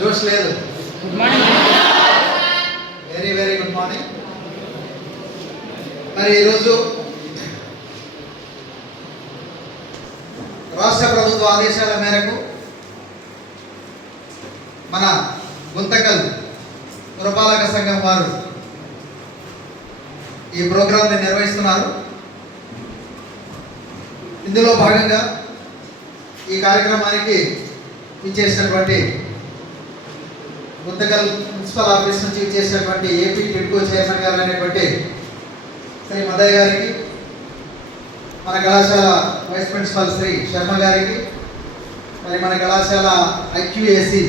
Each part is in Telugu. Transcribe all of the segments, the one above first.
జోష్ లేదు. Very very good morning. మరి ఈరోజు రాష్ట్ర ప్రభుత్వ ఆదేశాల మేరకు మన గుంతకల్ పురపాలక సంఘం వారు ఈ ప్రోగ్రాంని నిర్వహిస్తున్నారు. ఇందులో భాగంగా ఈ కార్యక్రమానికి ఇచ్చేసినటువంటి గుంతకల్ మున్సిపల్ ఆఫీస్ నుంచి ఇచ్చేసినటువంటి ఏపీ టిడ్కో చైర్మన్ గారు అయినటువంటి శ్రీ మదయ్య గారికి, మన కళాశాల వైస్ ప్రిన్సిపల్ శ్రీ శర్మ గారికి, మరి మన కళాశాల ఐక్యూఏసీ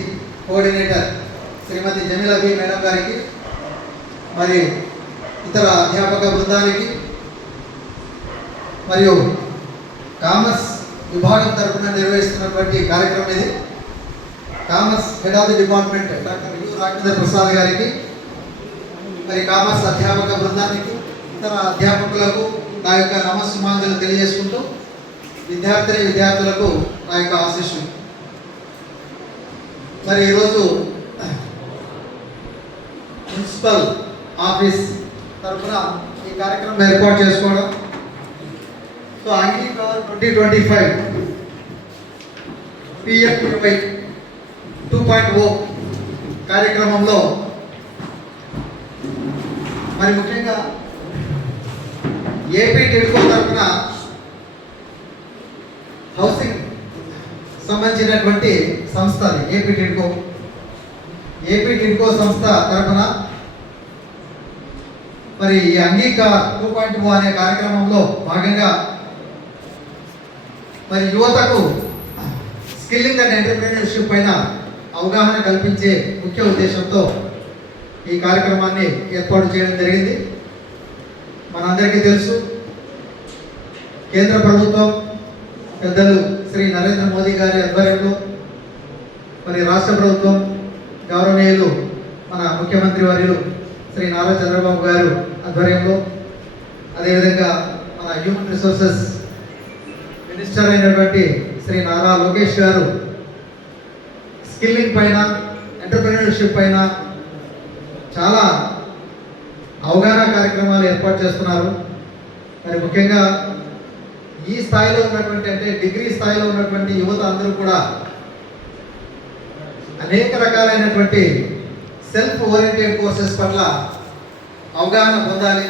కోఆర్డినేటర్ శ్రీమతి జమీలబీ మేడం గారికి, మరి ఇతర అధ్యాపక బృందానికి, మరియు కామర్స్ విభాగం తరఫున నిర్వహిస్తున్నటువంటి కార్యక్రమం ఇది. Commerce head of the department doctor you Raghavendra Prasad గారికి, మరి కామర్స్ అధ్యాపక బృందానికి, ఇతర అధ్యాపకులకు నా యొక్క నమస్సుమాంజలు తెలియజేసుకుంటూ విద్యార్థులకు నా యొక్క ఆశీస్సులు. మరి ఈరోజు మున్సిపల్ ఆఫీస్ తరఫున ఈ కార్యక్రమం ఏర్పాటు చేసుకోవడం, సో అంగీకార్ 2025 PF20 2.0 కార్యక్రమంలో మరి ముఖ్యంగా ఏపీ టిడ్కో తరఫున హౌసింగ్ సంబంధించినటువంటి సంస్థ అది ఏపీ టిడ్కో సంస్థ తరఫున మరి ఈ అంగీకార్ 2.0 అనే కార్యక్రమంలో భాగంగా మరి యువతకు స్కిల్లింగ్ అండ్ ఎంటర్‌ప్రెన్యూర్‌షిప్ పైన అవగాహన కల్పించే ముఖ్య ఉద్దేశంతో ఈ కార్యక్రమాన్ని ఏర్పాటు చేయడం జరిగింది. మనందరికీ తెలుసు, కేంద్ర ప్రభుత్వం పెద్దలు శ్రీ నరేంద్ర మోదీ గారి ఆధ్వర్యంలో, మరి రాష్ట్ర ప్రభుత్వం గౌరవనీయులు మన ముఖ్యమంత్రి వర్యులు శ్రీ నారా చంద్రబాబు గారు ఆధ్వర్యంలో, అదేవిధంగా మన హ్యూమన్ రిసోర్సెస్ మినిస్టర్ అయినటువంటి శ్రీ నారా లోకేష్ గారు స్కిల్లింగ్ పైన, ఎంటర్‌ప్రెన్యూర్‌షిప్ పైన చాలా అవగాహన కార్యక్రమాలు ఏర్పాటు చేస్తున్నారు. మరి ముఖ్యంగా ఈ స్థాయిలో ఉన్నటువంటి, అంటే డిగ్రీ స్థాయిలో ఉన్నటువంటి యువత అందరూ కూడా అనేక రకాలైనటువంటి సెల్ఫ్ ఓరియంటెడ్ కోర్సెస్ పట్ల అవగాహన పొందాలి,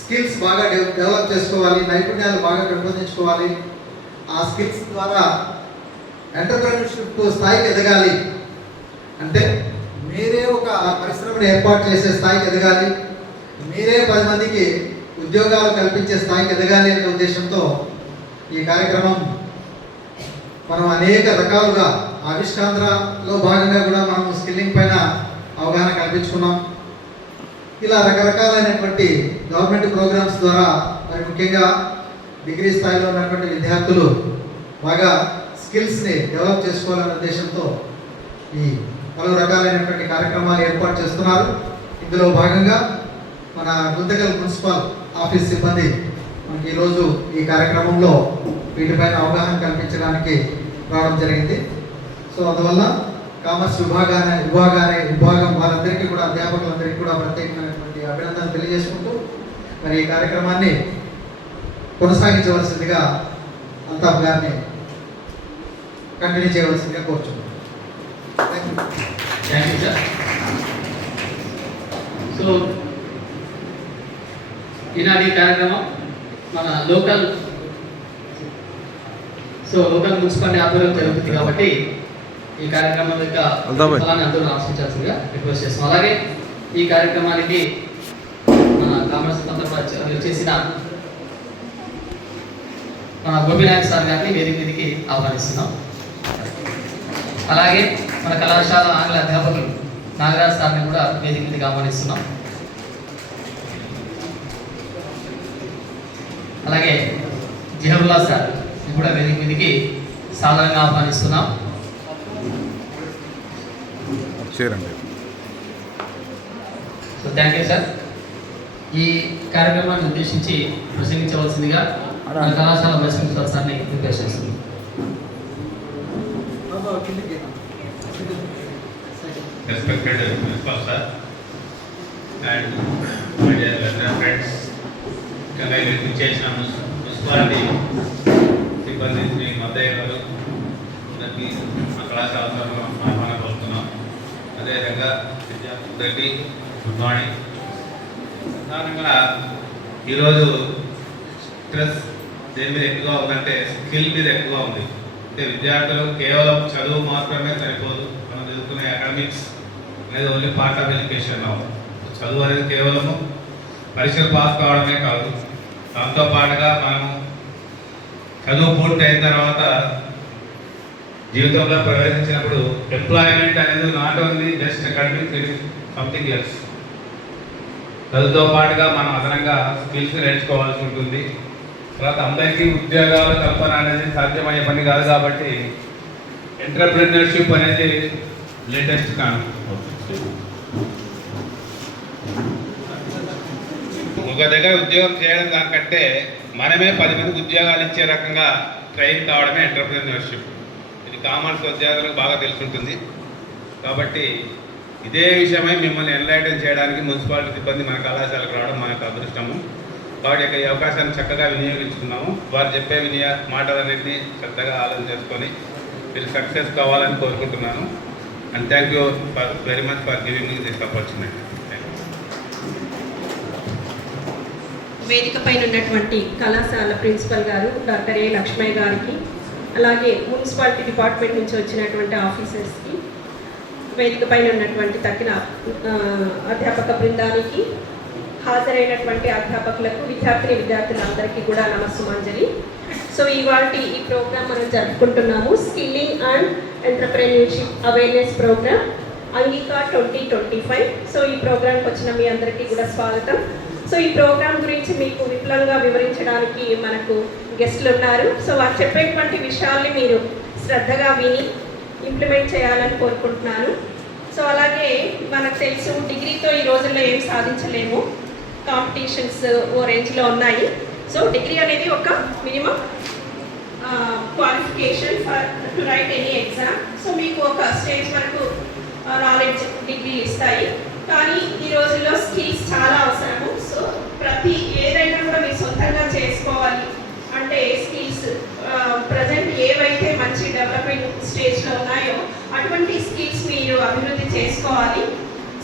స్కిల్స్ బాగా డెవలప్ చేసుకోవాలి, నైపుణ్యాలు బాగా పెంపొందించుకోవాలి. ఆ స్కిల్స్ ద్వారా ఎంటర్‌ప్రెన్యూర్‌షిప్ స్థాయికి ఎదగాలి, అంటే మీరే ఒక పరిశ్రమను ఏర్పాటు చేసే స్థాయికి ఎదగాలి, మీరే 10 మందికి ఉద్యోగాలు కల్పించే స్థాయికి ఎదగాలి అనే ఉద్దేశంతో ఈ కార్యక్రమం మనం అనేక రకాలుగా ఆవిష్కాంధ్రలో భాగంగా కూడా మనం స్కిల్లింగ్ పైన అవగాహన కల్పించుకున్నాం. ఇలా రకరకాలైనటువంటి గవర్నమెంట్ ప్రోగ్రామ్స్ ద్వారా మరి ముఖ్యంగా డిగ్రీ స్థాయిలో ఉన్నటువంటి విద్యార్థులు బాగా స్కిల్స్ని డెవలప్ చేసుకోవాలనే ఉద్దేశంతో ఈ పలు రకాలైనటువంటి కార్యక్రమాలు ఏర్పాటు చేస్తున్నారు. ఇందులో భాగంగా మన గుంతకల్ మున్సిపల్ ఆఫీస్ సిబ్బంది మనకి ఈరోజు ఈ కార్యక్రమంలో వీటిపైన అవగాహన కల్పించడానికి రావడం జరిగింది. సో అందువల్ల కామర్స్ విభాగం వాళ్ళందరికీ కూడా, అధ్యాపకులందరికీ కూడా ప్రత్యేకమైనటువంటి అభినందనలు తెలియజేసుకుంటూ మరి ఈ కార్యక్రమాన్ని కొనసాగించవలసిందిగా అల్తాఫ్ గారిని కంటిన్యూ చేయవలసిందిగా కోరుచున్నాను. Thank you sir. సో ఈనాటి కార్యక్రమం మన లోకల్ మున్సిపాలిటీ ఆధ్వర్యంలో జరుగుతుంది కాబట్టి ఈ కార్యక్రమం యొక్క ఫలాన్ని అందరూ ఆశించాల్సిందిగా రిక్వెస్ట్ చేస్తాం. అలాగే ఈ కార్యక్రమానికి మన కామర్స్ తరఫున చేసిన మన గోపినాయక్ సార్ గారిని వేదిక మీదకి ఆహ్వానిస్తున్నాం. అలాగే మన కళాశాల ఆంగ్ల అధ్యాపకులు నాగరాజ్ సార్ని కూడా వేదిక మీదకి ఆహ్వానిస్తున్నాం. అలాగే జిహరుల్లా సార్ కూడా వేదిక మీదకి సాధారణంగా ఆహ్వానిస్తున్నాం. So thank you sir. ఈ కార్యక్రమాన్ని ఉద్దేశించి ప్రసంగించవలసిందిగా కళాశాల వైస్ ప్రిన్సిపల్ సార్ని రిక్వెస్ట్ చేస్తుంది. respected principal sir, and my dear lecturer friends, ముఖ్యంగా ఇది చేసిన మున్సిపాలిటీ సిబ్బంది శ్రీ మద్దయ్య గారు అందరికీ మా కళాశాల తరఫున ఆహ్వానం పలుకుతున్నాం. అదేవిధంగా విద్యార్థులకి గుడ్ మార్నింగ్. ప్రధానంగా ఈరోజు స్ట్రెస్ దేని మీద ఎక్కువగా ఉందంటే స్కిల్ మీద ఎక్కువగా ఉంది. అంటే విద్యార్థులు కేవలం చదువు మాత్రమే సరిపోదు. మనం చదువుకునే అకాడమిక్స్ అనేది ఓన్లీ పార్ట్ ఆఫ్ ఎడ్యుకేషన్. చదువు అనేది కేవలము పరీక్షలు పాస్ కావడమే కాదు, దాంతో పాటుగా మనము చదువు పూర్తి అయిన తర్వాత జీవితంలో ప్రవేశించినప్పుడు ఎంప్లాయ్మెంట్ అనేది not only just academic, it is something else. చదువుతో పాటుగా మనం అదనంగా స్కిల్స్ నేర్చుకోవాల్సి ఉంటుంది. తర్వాత అందరికీ ఉద్యోగాల కల్పన అనేది సాధ్యమయ్యే పని కాదు కాబట్టి ఎంటర్‌ప్రెన్యూర్‌షిప్ అనేది లేటెస్ట్ ఒక దగ్గర ఉద్యోగం చేయడం దానికంటే మనమే 10 మందికి ఉద్యోగాలు ఇచ్చే రకంగా ట్రైన్ కావడమే ఎంటర్‌ప్రెన్యూర్‌షిప్. ఇది కామర్స్ ఉద్యోగులకు బాగా తెలుసుంటుంది. కాబట్టి ఇదే విషయమై మిమ్మల్ని ఎన్లైటన్ చేయడానికి మున్సిపాలిటీ సిబ్బంది మన కళాశాలకు రావడం మనకు అదృష్టము. కాబట్టి ఈ అవకాశాన్ని చక్కగా వినియోగించుకున్నాము. వారు చెప్పే మాటలన్నింటినీ శ్రద్ధగా ఆలోచన చేసుకొని మీరు సక్సెస్ కావాలని కోరుకుంటున్నాను. And thank you very much for giving me this opportunity. వేదిక పైన ఉన్నటువంటి కళాశాల ప్రిన్సిపల్ గారు డాక్టర్ ఏ లక్ష్మయ్య గారికి, అలాగే మున్సిపాలిటీ డిపార్ట్మెంట్ నుంచి వచ్చినటువంటి ఆఫీసర్స్కి, వేదిక పైన ఉన్నటువంటి తక్కిన అధ్యాపక బృందానికి, హాజరైనటువంటి అధ్యాపకులకు, విద్యార్థులందరికీ కూడా నమస్సుమాంజలి. సో ఇవాల్టి ఈ ప్రోగ్రామ్ మనం జరుపుకుంటున్నాము skilling and entrepreneurship awareness program అంగికా 2025. సో ఈ ప్రోగ్రామ్కి వచ్చిన మీ అందరికీ కూడా స్వాగతం. సో ఈ ప్రోగ్రామ్ గురించి మీకు విపులంగా వివరించడానికి మనకు గెస్టులు ఉన్నారు. సో వారు చెప్పేటువంటి విషయాల్ని మీరు శ్రద్ధగా విని ఇంప్లిమెంట్ చేయాలని కోరుకుంటున్నాను. సో అలాగే మనకు తెలుసు డిగ్రీతో ఈ రోజుల్లో ఏం సాధించలేము, కాంపిటీషన్స్ ఓ రేంజ్లో ఉన్నాయి. సో డిగ్రీ అనేది ఒక minimum qualification for to right any exam. So మీకు ఒక స్టేజ్ వరకు నాలెడ్జ్ డిగ్రీ ఇస్తాయి, కానీ ఈ రోజుల్లో స్కిల్స్ చాలా అవసరము. సో ఏదైనా కూడా మీరు సొంతంగా చేసుకోవాలి అంటే స్కిల్స్ ప్రజెంట్ ఏవైతే మంచి డెవలప్మెంట్ స్టేజ్లో ఉన్నాయో అటువంటి స్కిల్స్ మీరు అభివృద్ధి చేసుకోవాలి.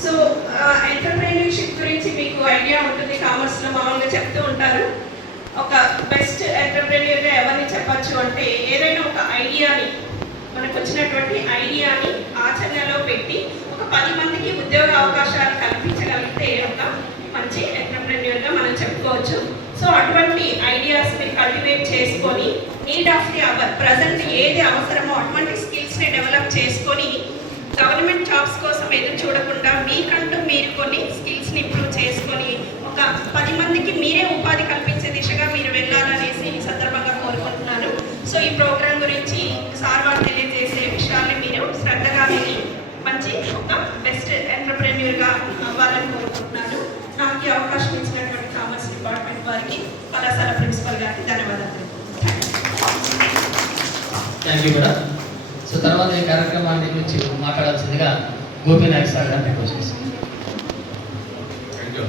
సో ఎంటర్‌ప్రెన్యూర్‌షిప్ గురించి మీకు ఐడియా ఉంటుంది. కామర్స్లో మామూలుగా చెప్తూ ఉంటారు, ఒక బెస్ట్ ఎంటర్‌ప్రెన్యూర్గా ఎవరిని చెప్పచ్చు అంటే ఏదైనా ఒక ఐడియాని, మనకు వచ్చినటువంటి ఐడియాని ఆచరణలో పెట్టి ఒక 10 మందికి ఉద్యోగ అవకాశాలు కల్పించగలిగితే ఒక మంచి ఎంటర్‌ప్రెన్యూర్గా మనం చెప్పుకోవచ్చు. సో అటువంటి ఐడియాస్ మీరు కల్టివేట్ చేసుకొని need of the hour present ఏది అవసరమో అటువంటి స్కిల్స్ని డెవలప్ చేసుకొని గవర్నమెంట్ జాబ్స్ కోసం ఎదురు చూడకుండా మీకంటూ మీరు కొన్ని స్కిల్స్ని ఇంప్రూవ్ చేసుకొని ఒక 10 మందికి మీరే ఉపాధి కల్పించే దిశగా మీరు వెళ్ళాలనేసి ఈ సందర్భంగా కోరుకుంటున్నాను. సో ఈ ప్రోగ్రాం గురించి సార్ వారు తెలియజేసే విషయాల్ని మీరు శ్రద్ధగా విని మంచి ఒక బెస్ట్ ఎంటర్‌ప్రెన్యూర్గా అవ్వాలని కోరుకుంటున్నాను. నాకు ఈ అవకాశం ఇచ్చినటువంటి కామర్స్ డిపార్ట్మెంట్ వారికి, కళాశాల ప్రిన్సిపల్ గారికి ధన్యవాదాలు. Thank you madam. సో తర్వాత ఈ కార్యక్రమాన్ని గురించి మాట్లాడాల్సిందిగా గోపీనాయక్ సార్ గారిని రిక్వెస్ట్ చేస్తున్నాను. Thank you.